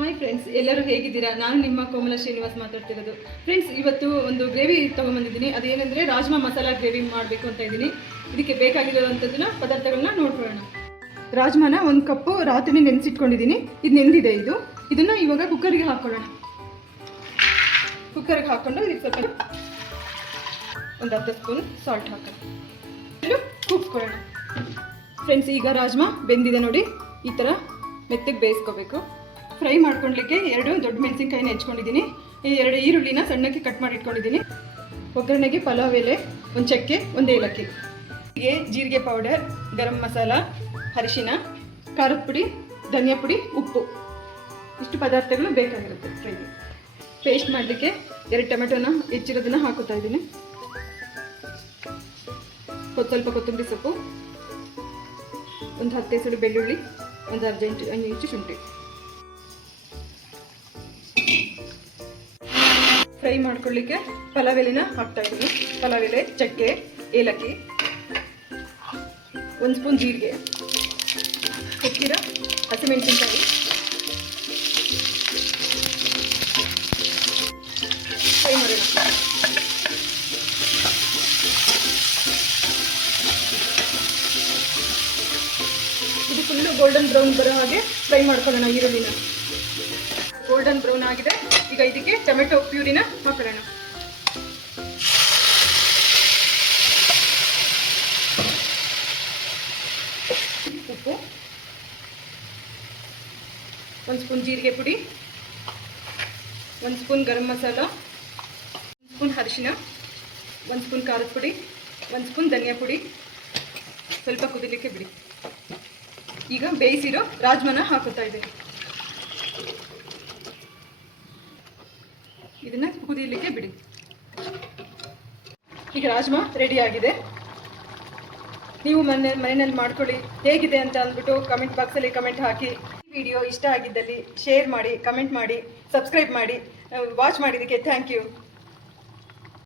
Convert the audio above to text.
Hi friends, ಎಲ್ಲರೂ ಹೇಗಿದ್ದೀರಾ? ನಾನು ನಿಮ್ಮ ಕೋಮಲ ಶ್ರೀನಿವಾಸ್ ಮಾತಾಡ್ತಿರೋದು. ಫ್ರೆಂಡ್ಸ್, ಇವತ್ತು ಒಂದು ಗ್ರೇವಿ ತೊಗೊಂಬಂದಿದ್ದೀನಿ. ಅದೇನೆಂದರೆ ರಾಜ್ಮಾ ಮಸಾಲಾ ಗ್ರೇವಿ ಮಾಡಬೇಕು ಅಂತ ಇದ್ದೀನಿ. ಇದಕ್ಕೆ ಬೇಕಾಗಿರುವಂಥದ್ದನ್ನ ಪದಾರ್ಥಗಳನ್ನ ನೋಡ್ಕೊಳ್ಳೋಣ. ರಾಜ್ಮಾನ 1 ಕಪ್ಪು ರಾತ್ರಿ ನೆನೆಸಿಟ್ಕೊಂಡಿದ್ದೀನಿ. ಇದು ನೆಂದಿದೆ. ಇದನ್ನು ಇವಾಗ ಕುಕ್ಕರ್ಗೆ ಹಾಕ್ಕೊಳ್ಳೋಣ. ಕುಕ್ಕರ್ಗೆ ಹಾಕ್ಕೊಂಡು ಇದಕ್ಕೆ ಸ್ವಲ್ಪ ಒಂದು ಅರ್ಧ ಸ್ಪೂನ್ ಸಾಲ್ಟ್ ಹಾಕೋಣ, ಕೂಗಿಸ್ಕೊಳ್ಳೋಣ. ಫ್ರೆಂಡ್ಸ್, ಈಗ ರಾಜ್ಮಾ ಬೆಂದಿದೆ ನೋಡಿ. ಈ ಥರ ಮೆತ್ತಗೆ ಬೇಯಿಸ್ಕೋಬೇಕು. ಫ್ರೈ ಮಾಡ್ಕೊಳ್ಲಿಕ್ಕೆ 2 ದೊಡ್ಡ ಮೆಣಸಿನ್ಕಾಯಿನ ಹೆಚ್ಕೊಂಡಿದ್ದೀನಿ. 2 ಈರುಳ್ಳಿನ ಸಣ್ಣಕ್ಕೆ ಕಟ್ ಮಾಡಿ ಇಟ್ಕೊಂಡಿದ್ದೀನಿ. ಒಗ್ಗರಣೆಗೆ ಪಲಾವ್ ಎಲೆ, 1 ಚಕ್ಕೆ, 1 ಏಲಕ್ಕಿ, ಜೀರಿಗೆ ಪೌಡರ್, ಗರಂ ಮಸಾಲ, ಅರಿಶಿನ, ಖಾರದ ಪುಡಿ, ಧನಿಯಾ ಪುಡಿ, ಉಪ್ಪು, ಇಷ್ಟು ಪದಾರ್ಥಗಳು ಬೇಕಾಗಿರುತ್ತೆ ಫ್ರೈಗೆ. ಪೇಸ್ಟ್ ಮಾಡಲಿಕ್ಕೆ 2 ಟೊಮೆಟೊನ ಹೆಚ್ಚಿರೋದನ್ನು ಹಾಕುತ್ತಾ ಇದ್ದೀನಿ. ಸ್ವಲ್ಪ ಕೊತ್ತಂಬರಿ ಸೊಪ್ಪು, ಒಂದು 10 ಎಸಳು ಬೆಳ್ಳುಳ್ಳಿ, ಒಂದು ಅರ್ಧ ಇಂಚು ಶುಂಠಿ. ಫ್ರೈ ಮಾಡ್ಕೊಳ್ಳಿಕ್ಕೆ ಪಲಾವ್ ಎಲೆನ ಹಾಕ್ತಾ ಇದ್ದೀನಿ. ಪಲಾವ್ ಎಲೆ, ಚಕ್ಕೆ, ಏಲಕ್ಕಿ, 1 ಸ್ಪೂನ್ ಜೀರಿಗೆ, ಹೆಚ್ಚಿರ ಹಸಿಮೆಣಸಿನ್ಕಾಯಿ, ಫ್ರೈ ಮಾಡೋಣ. ಇದು ಫುಲ್ಲು ಗೋಲ್ಡನ್ ಬ್ರೌನ್ ಬರೋ ಹಾಗೆ ಫ್ರೈ ಮಾಡ್ಕೊಳ್ಳೋಣ. ಈರುಳ್ಳಿನ ಗೋಲ್ಡನ್ ಬ್ರೌನ್ ಆಗಿದೆ. ಈಗ ಇದಕ್ಕೆ ಟೊಮೆಟೊ ಪ್ಯೂರಿನ ಹಾಕೊಳ್ಳೋಣ. ಉಪ್ಪು, 1 ಸ್ಪೂನ್ ಜೀರಿಗೆ ಪುಡಿ, 1 ಸ್ಪೂನ್ ಗರಂ ಮಸಾಲ, 1 ಸ್ಪೂನ್ ಅರಿಶಿನ, 1 ಸ್ಪೂನ್ ಖಾರದ ಪುಡಿ, 1 ಸ್ಪೂನ್ ಧನಿಯಾ ಪುಡಿ. ಸ್ವಲ್ಪ ಕುದಿಲಿಕ್ಕೆ ಬಿಡಿ. ಈಗ ಬೇಯಿಸಿರೋ ರಾಜ್ಮಾನ ಹಾಕುತ್ತಾ ಇದ್ದೀನಿ. ಇದನ್ನ ಕುದಿಯಲಿಕ್ಕೆ ಬಿಡಿ. ಈಗ ರಾಜ್ಮಾ ರೆಡಿ ಆಗಿದೆ. ನೀವು ಮನೆಯಲ್ಲಿ ಮಾಡ್ಕೊಳ್ಳಿ. ಹೇಗಿದೆ ಅಂತ ಅಂದ್ಬಿಟ್ಟು ಕಮೆಂಟ್ ಬಾಕ್ಸಲ್ಲಿ ಕಮೆಂಟ್ ಹಾಕಿ. ಈ ವಿಡಿಯೋ ಇಷ್ಟ ಆಗಿದ್ದಲ್ಲಿ ಶೇರ್ ಮಾಡಿ, ಕಮೆಂಟ್ ಮಾಡಿ, ಸಬ್ಸ್ಕ್ರೈಬ್ ಮಾಡಿ. ವಾಚ್ ಮಾಡಿದ್ದಕ್ಕೆ ಥ್ಯಾಂಕ್ ಯು.